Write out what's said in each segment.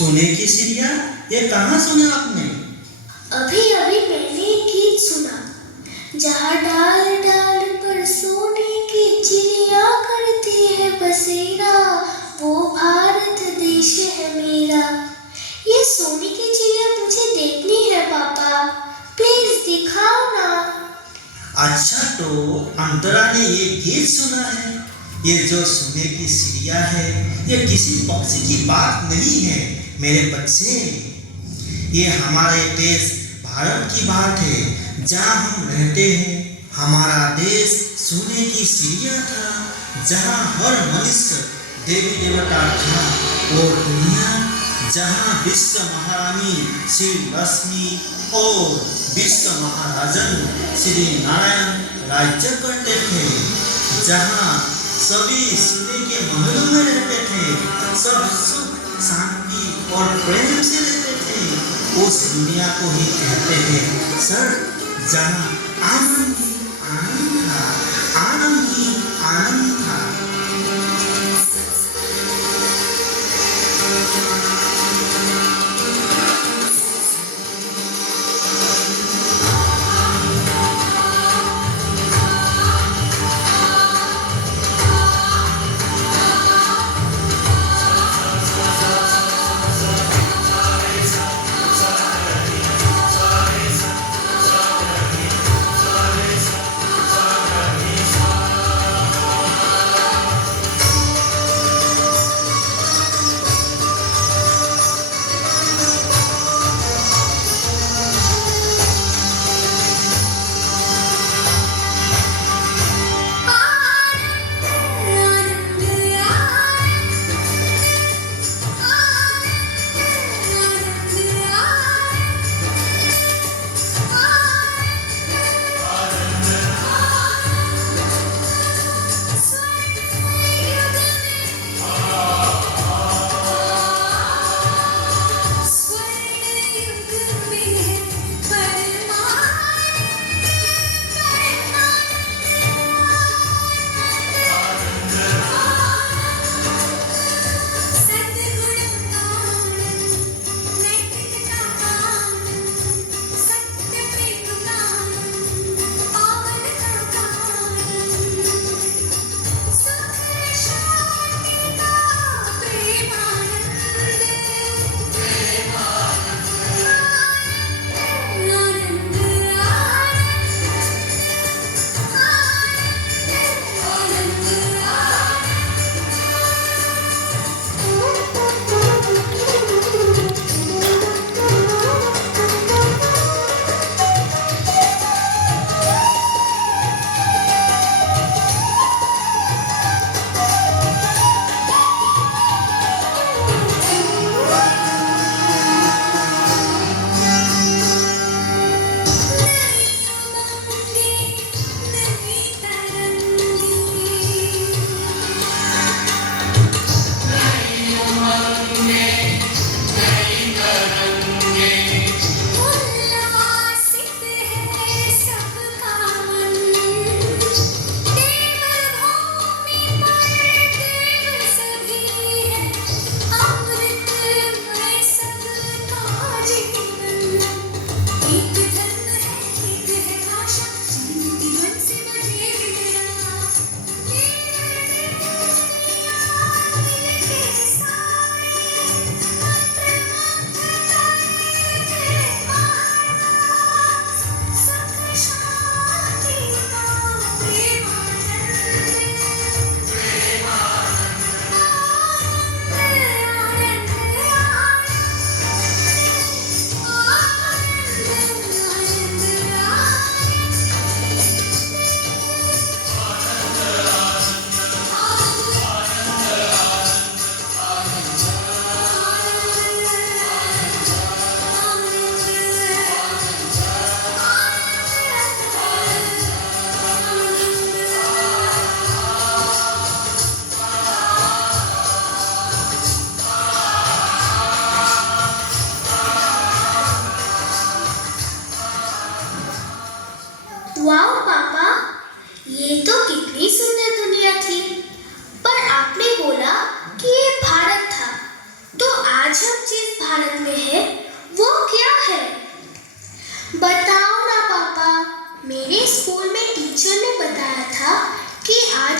सोने की चिड़िया, ये कहाँ सुना आपने? अभी अभी मैंने एक गीत सुना, जहाँ डाल डाल पर सोने की चिड़िया करती है बसेरा, वो भारत देश है मेरा। ये सोने की चिड़िया मुझे देखनी है पापा, प्लीज दिखाओ ना। अच्छा, तो अंतरा ने ये गीत सुना है। ये जो सोने की चिड़िया है, ये किसी पक्षी की बात नहीं है मेरे बच्चे। ये हमारे देश भारत की बात है, जहाँ हम रहते हैं। हमारा देश सोने की चिड़िया था, जहाँ हर मनुष्य देवी देवता था। और दुनिया जहाँ विश्व महारानी श्री लक्ष्मी और विश्व महाराजन श्री नारायण राज्य करते थे, जहाँ सभी सोने के महलों में रहते थे, सब सुख शांति और प्रेम से रहते थे। उस दुनिया को ही कहते हैं स्वर्ग, जहाँ आनंद ही आनंद था, आनंद ही आनंद था।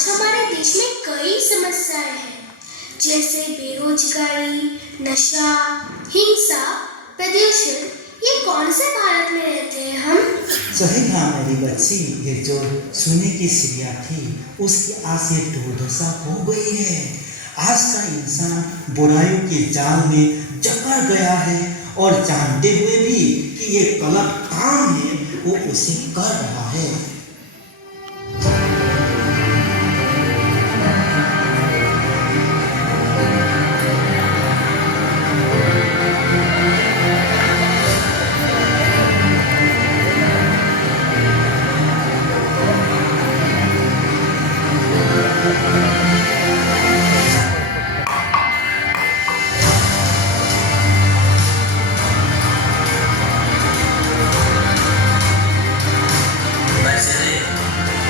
आज हमारे देश में कई समस्याएं हैं, जैसे बेरोजगारी, नशा, हिंसा, प्रदूषण। ये कौन से भारत में रहते हैं हम? सही कहा मेरी बच्ची, ये जो सोने की चिड़िया थी उसकी आज ये दुर्दशा हो गई है। आज का इंसान बुराइयों के जाल में जकड़ गया है और जानते हुए भी कि ये गलत काम है वो उसे कर रहा है।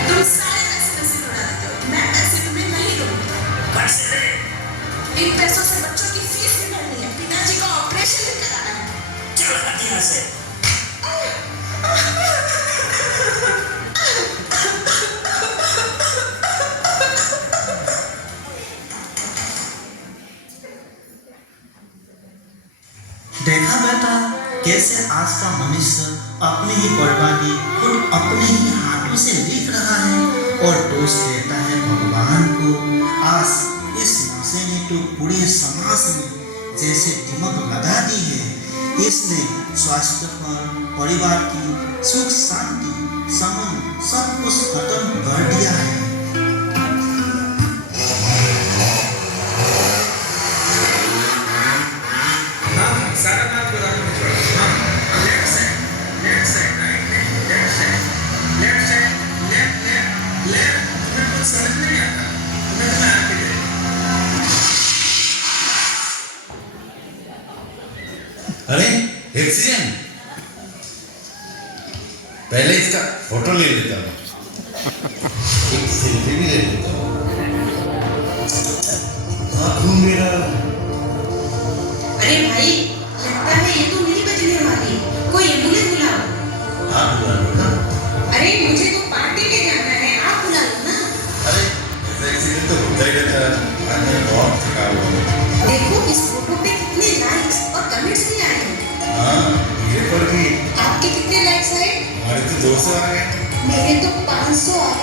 तुम सारे पैसे उड़ा देते हो। मैं पैसे तुम्हें नहीं दूंगी। इन पैसों से बच्चों की फीस भी भरनी है, पिताजी का ऑपरेशन भी कराना है। चल हट यहाँ से। देखा बेटा, कैसे आज का मनुष्य अपनी ही बर्बादी खुद अपने ही हाथों से लिख रहा है और दोष देता है भगवान को। आज इस नशे ने तो पूरे समाज में जैसे दिमक लगा दी है। इसने स्वास्थ्य पर, परिवार की सुख शांति, संबंध सब कुछ खत्म कर दिया है। सारा माल गोदाम में छोड़ा। हाँ, लेफ्ट साइड, लेफ्ट। तुम्हें कुछ समझ नहीं आता, तुम्हें तो मैं आके दे। अरे एक्सीडेंट, पहले इसका फोटो ले लेता हूँ, एक सेल्फी भी ले लेता हूँ। खून मेरा। अरे भाई, लगता है ये तो मेरी बजने वाली। कोई एम्बुलेंस बुलाओ। आप बुला लो ना। अरे मुझे तो पार्टी में जाना है, आप बुला लो ना। अरे ऐसा एक्सीडेंट तो होता ही रहता है। आज मैं बहुत थका हुआ हूँ। देखो इस फोटो पे कितने लाइक्स और कमेंट्स भी आए हैं। हाँ, ये पर भी आपके कितने लाइक्स आए? हमारे तो 200 आ गए। मेरे तो 500 आए।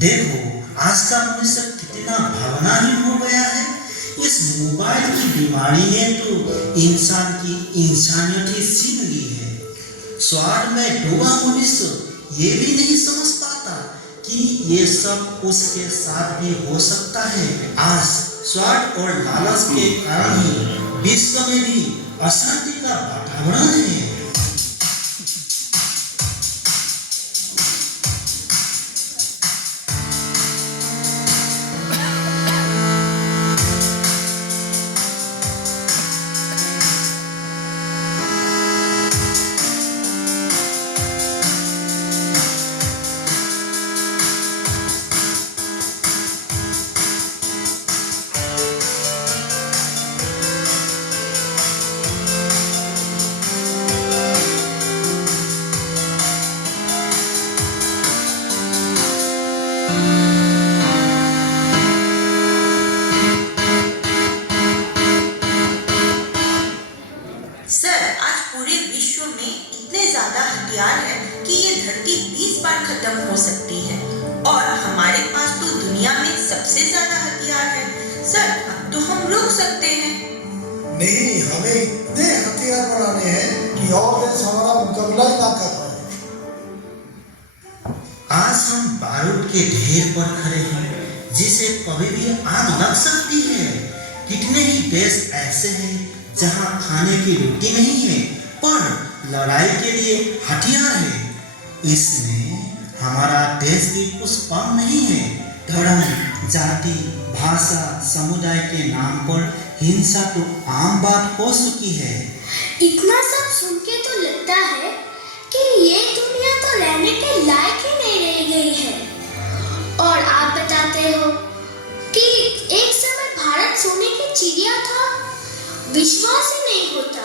देखो आज का मनुष्य कितना भावनाहीन हो गया है। इस मोबाइल की बीमारी ने तो इंसान की इंसानियत ही छीन ली है। स्वार्थ में डूबा मनुष्य ये भी नहीं समझ पाता कि ये सब उसके साथ भी हो सकता है। आज स्वार्थ और लालच के कारण ही विश्व में भी अशांति का वातावरण है। सर, आज पूरे विश्व में इतने ज्यादा हथियार हैं कि ये धरती 20 बार खत्म हो सकती है और हमारे पास तो दुनिया में सबसे ज्यादा हथियार है। सर, अब तो हम रोक सकते हैं। नहीं, हमें इतने हथियार बनाने हैं कि और देश हमारा मुकाबला ही ना कर पाए। आज हम बारूद के ढेर पर खड़े हैं जिसे कभी भी आग लग सकती है। कितने ही देश ऐसे हैं जहां खाने की रोटी नहीं है पर लड़ाई के लिए हथियार है। इसमें हमारा देश भी कुछ कम नहीं है। धर्म, जाति, भाषा, समुदाय के नाम पर हिंसा तो आम बात हो चुकी है। इतना सब सुन के तो लगता है कि ये दुनिया तो रहने के लायक ही नहीं रह गई है। और आप बताते हो कि एक समय भारत सोने की चिड़िया था। विश्वास ही नहीं होता,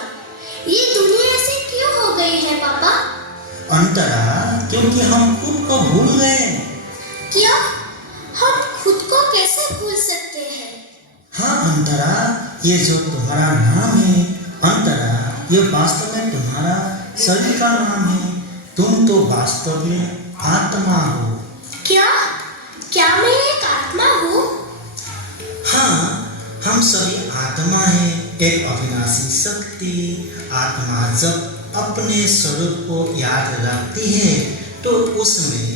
ये दुनिया ऐसे क्यों हो गई है पापा? अंतरा, क्योंकि हम खुद को भूल गए। क्या हम खुद को कैसे भूल सकते हैं? हाँ अंतरा, ये जो तुम्हारा नाम है अंतरा, ये वास्तव में तुम्हारा शरीर का नाम है। तुम तो वास्तव में आत्मा हो। क्या क्या मैं एक आत्मा हूँ? हाँ, हम सभी आत्मा है, एक अविनाशी शक्ति। आत्मा जब अपने स्वरूप को याद रखती है तो उसमें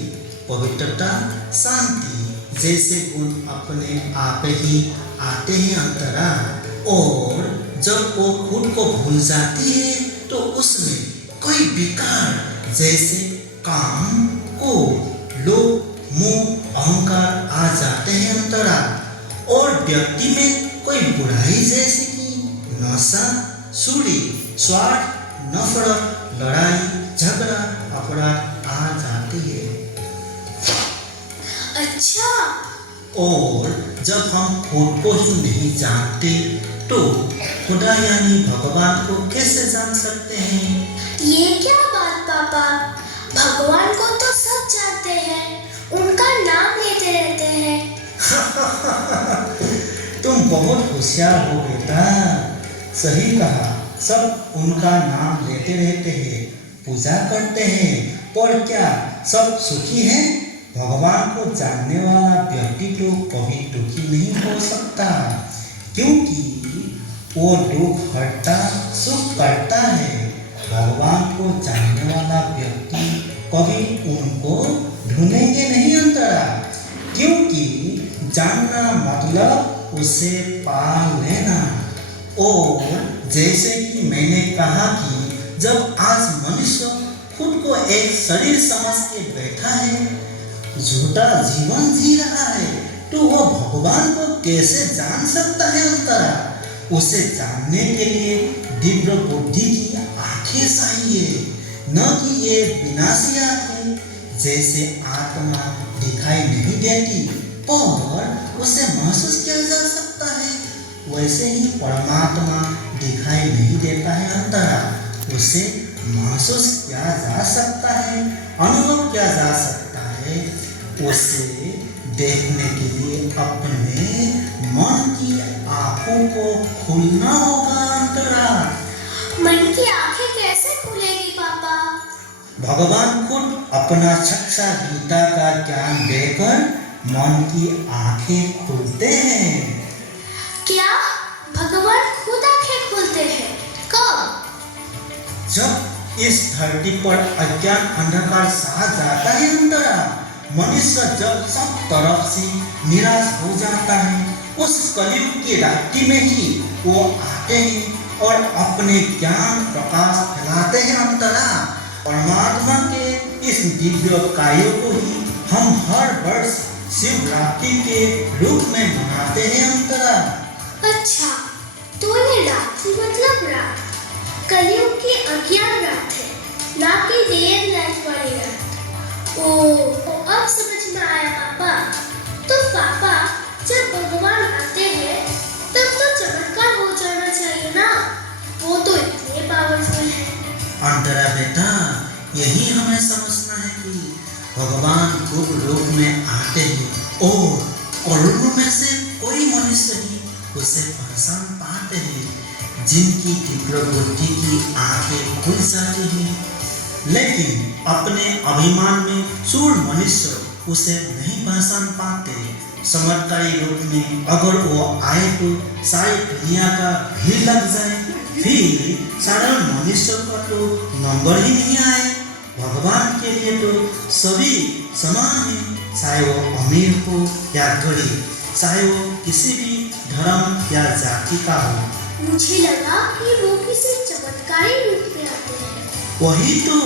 पवित्रता, शांति जैसे गुण अपने आप ही आते हैं अंतरा। और जब वो खुद को भूल जाती है तो उसमें कोई विकार जैसे काम, क्रोध, लोभ, मोह, अहंकार आ जाते हैं अंतरा। और व्यक्ति में कोई बुराई जैसे कि नशा, चोरी, स्वार्थ, नफरत, लड़ाई, झगड़ा, अपराध आ जाती है। अच्छा, और जब हम खुद को ही नहीं जानते तो खुदा यानी भगवान को कैसे जान सकते हैं? ये क्या बात पापा? भगवान को तो सब जानते हैं, उनका नाम लेते रहते हैं। तुम बहुत होशियार हो बेटा। सही कहा, सब उनका नाम लेते रहते हैं, पूजा करते हैं। पर क्या सब सुखी हैं? भगवान को जानने वाला व्यक्ति तो कभी दुखी नहीं हो सकता, क्योंकि वो दुख हटता, सुख करता है। भगवान को जानने वाला व्यक्ति कभी उनको ढूंढेंगे नहीं अंतरा, क्योंकि जानना मतलब उसे पा लेना। और जैसे कि मैंने कहा कि जब आज मनुष्य खुद को एक शरीर समझ के बैठा है, झूठा जीवन जी रहा है, तो वो भगवान को कैसे जान सकता है अंतरा? उसे जानने के लिए दिव्य बुद्धि की आंखें चाहिए, न कि ये विनाशी आंखें। जैसे आत्मा दिखाई नहीं देती पर उसे महसूस किया जा सकता है, वैसे ही परमात्मा दिखाई नहीं देता है अंतरा, उसे महसूस किया जा सकता है, अनुभव किया जा सकता है। उसे देखने के लिए अपने मन की आंखों को खोलना होगा अंतरा। मन की आंखें कैसे खुलेगी पापा? भगवान खुद अपना शिक्षा गीता का ज्ञान देकर मन की आंखें खोलते हैं। क्या भगवान खुद आंखें खोलते हैं? कब? जब इस धरती पर अज्ञान अंधकार छा जाता है अंतरा, मनुष्य जब सब तरफ से निराश हो जाता है, उस कलयुग की रात्रि में ही वो आते हैं और अपने ज्ञान प्रकाश फैलाते हैं अंतरा। परमात्मा के इस दिव्य कार्य को ही हम हर वर्ष शिवरात्रि के रूप में मनाते हैं अंतरा। अच्छा, तो ये रात्रि मतलब रात, कलयुग की अज्ञान रात है, ना कि देर नाइट वाली रात। ओह, अब समझ में आया पापा। तो पापा, जब भगवान आते हैं तब तो चमत्कार हो जाना चाहिए ना? वो तो इतने पावरफुल है। अंतरा बेटा, यही हमें समझना है कि भगवान खूब रूप में आते हैं और करोड़ों में से कोई मनुष्य ही उसे पहचान पाते हैं, जिनकी दिव्य बुद्धि की आंखें खुल जाती हैं। लेकिन अपने अभिमान में चूर मनुष्य उसे नहीं पहचान पाते। चमत्कारी रूप में अगर वो आए तो सारी दुनिया का भीड़ लग जाए, फिर साधारण मनुष्य का तो नंबर ही नहीं आए। भगवान के लिए तो सभी समान हैं, चाहे वो अमीर हो या गरीब, चाहे वो किसी भी धर्म या जाति का हो। मुझे लगा कि वो किसी चमत्कारी रूप में आते हैं। वही तो,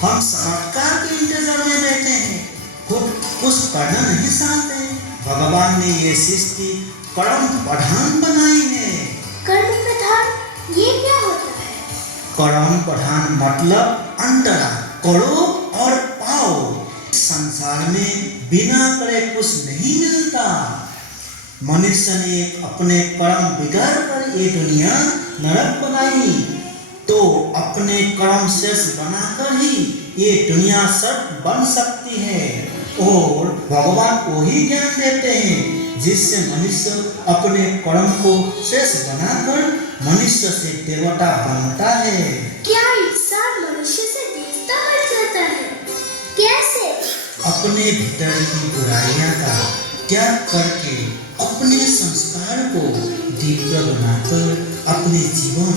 हम चमत्कार के इंतजार में बैठे हैं, खुद कुछ करना नहीं चाहते। भगवान ने ये सृष्टि कर्म प्रधान बनाई है। कर्म प्रधान ये क्या होता है? कर्म प्रधान मतलब अंतरा, करो और पाओ। संसार में बिना करे कुछ नहीं मिलता। मनुष्य ने अपने कर्म बिगाड़ कर ये दुनिया नरक बनाई, तो अपने कर्म शेष बनाकर ही ये दुनिया सब बन सकती है। और भगवान वही ज्ञान देते हैं जिससे मनुष्य अपने कर्म को शेष बनाकर मनुष्य से देवता बनता है। क्या इंसान मनुष्य से देवता बन जाता है? कैसे? अपने भीतर की बुराइयां का त्याग करके अपने संस्कार को दिव्य बनाकर अपने जीवन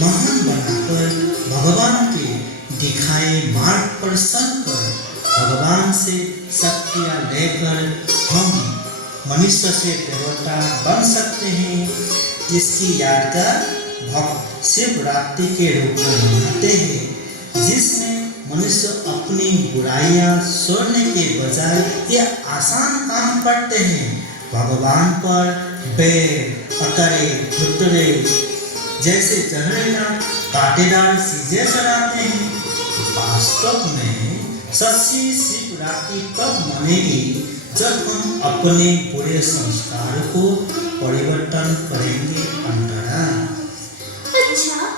महान बनाकर भगवान के दिखाए मार्ग पर चलकर भगवान से शक्तियाँ लेकर हम मनुष्य से देवता बन सकते हैं। जिसकी यादगार भक्त शिवरात्रि के रूप में मनाते हैं, जिसमें मनुष्य अपनी बुराइयां छोड़ने के बजाय ये आसान काम करते हैं, भगवान पर बैर अकड़े धुतरे जैसे जहरीला कांटेदार चीजें चढ़ाते हैं। वास्तव में सच्ची शिवरात्रि तब मनेगी जब हम अपने बुरे संस्कार को परिवर्तन करेंगे अंतरा। अच्छा,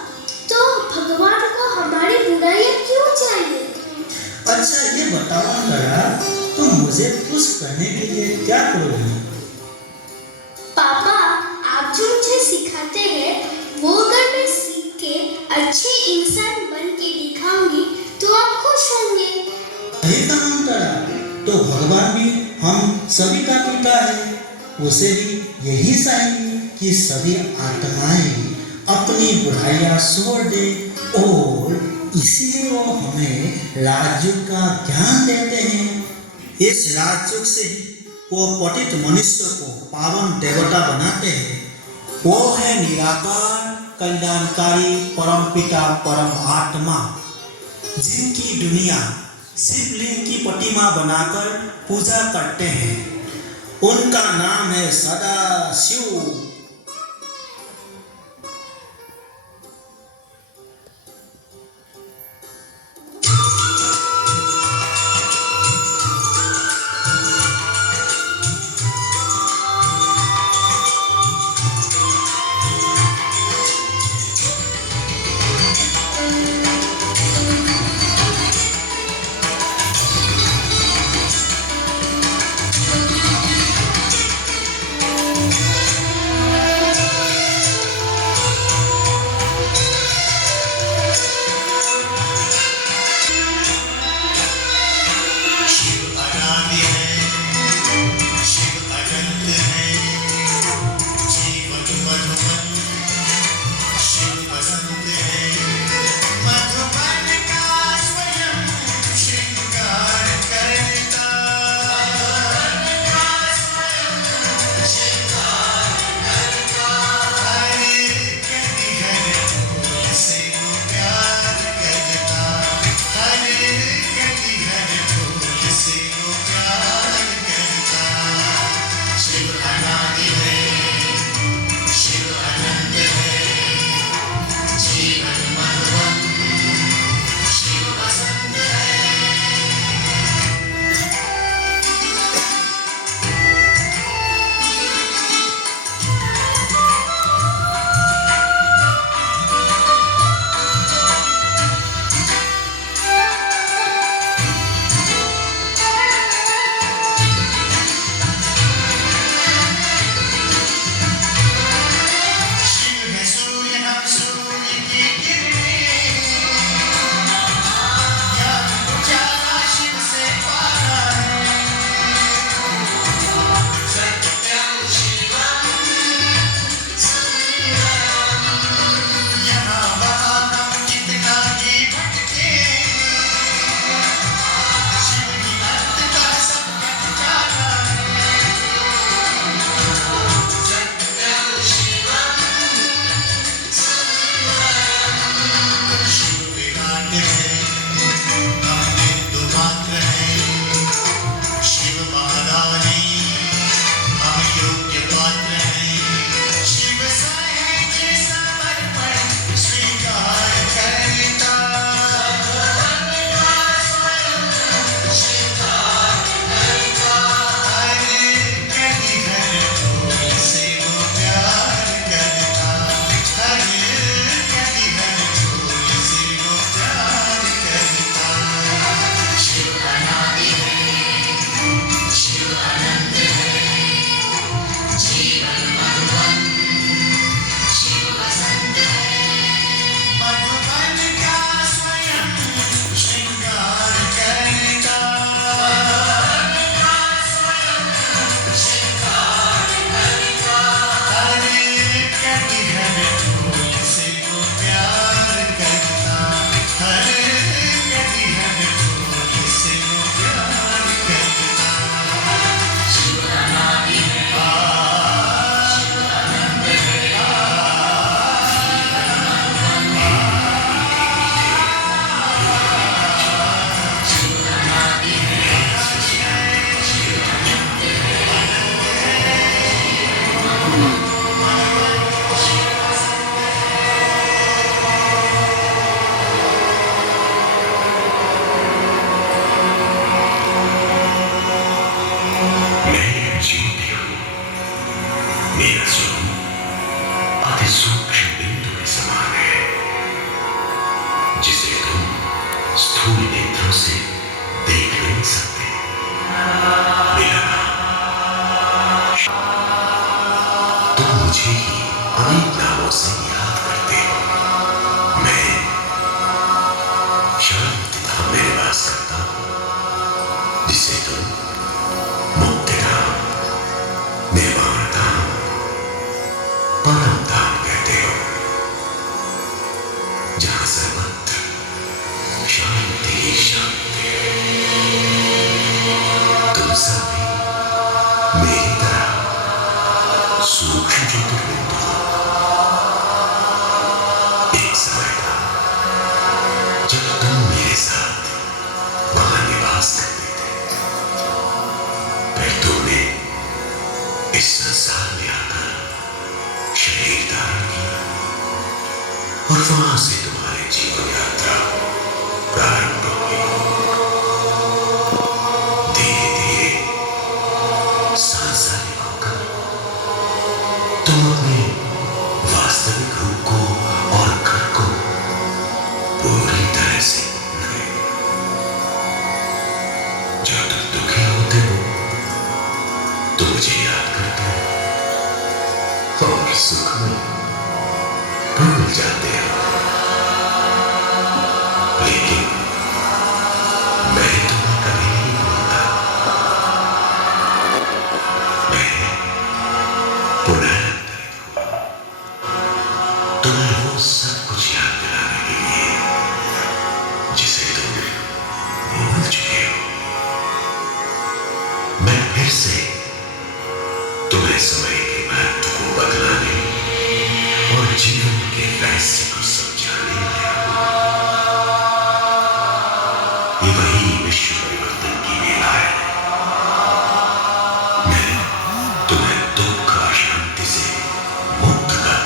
तो भगवान को हमारी बुराइयां क्यों चाहिए? अच्छा ये बताओ अंतरा, तुम मुझे खुश करने के लिए क्या करोगी? पापा, आप जो मुझे सिखाते हैं वो अगर मैं सीख के अच्छे इंसान बन के दिखाऊंगी तो आप खुश होंगे। सही कहा अंतरा, तो भगवान भी हम सभी का पिता है। उसे भी यही चाहिए कि सभी आत्माएं अपनी बुराइयां छोड़ दे और इसीलिए वो हमें राजयोग का ज्ञान देते हैं। इस राजयोग से ही वो पतित मनुष्य को पावन देवता बनाते हैं। वो है निराकार कल्याणकारी परम पिता परम आत्मा, जिनकी दुनिया शिवलिंग की प्रतिमा बनाकर पूजा करते हैं। उनका नाम है सदाशिव। और वहां से तुम्हारी जीवन यात्रा प्रारंभ होगी। धीरे धीरे सांसारिक होकर तुम अपने वास्तविक रूप को और घर को पूरी तरह से भूल गए। जब तुम दुखी होते हो तो मुझे याद करते हो और सुख में भूल जाते हो। लेकिन मैं तुम्हें कभी नहीं भूलता। मैं पुनः तुम्हें वो सब कुछ याद दिलाने के लिए जिसे तुम भूल चुके हो। मैं फिर से तुम्हें समय के महत्व को बदलाने और जीवन के रहस्य को समझाने आया हूं। ये वही विश्व परिवर्तन की वेला है। मैं तुम्हें दुख अशांति से मुक्त कर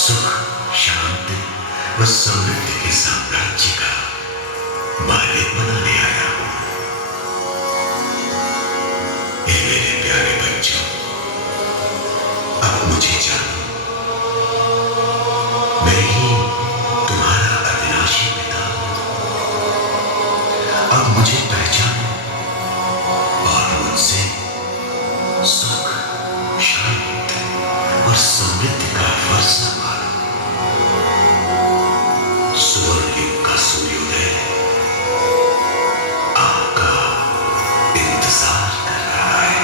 सुख शांति व समृद्धि के साम्राज्य का मालिक बनाने आया हूं। मेरे प्यारे बच्चों, अब मुझे जानो। मैं ही तुम्हारा अविनाशी पिता हूं। अब मुझे पहचानो और मुझसे सुख शांति और समृद्धि का वर्षा मानो। सुवर्ण युग का सूर्योदय आपका इंतजार कर रहा है।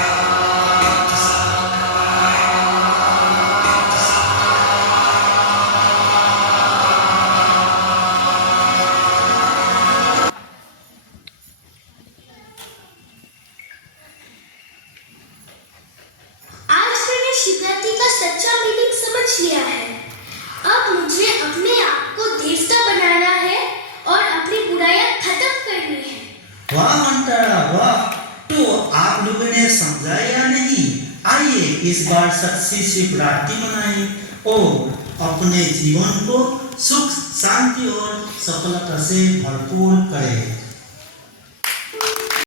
इंतजार कर रहा है। इंतजार आज मैंने शिवरात्रि का सच्चा मीनिंग समझ लिया है। अब मुझे अपने आप को देवता बनाना है और अपनी बुराइयां खत्म करनी है। वाह मंत्रा वाह, तो आप लोगों ने समझा या नहीं? आइए इस बार सच्ची शिवरात्रि मनाएं और अपने जीवन को सुख शांति और सफलता से भरपूर करें।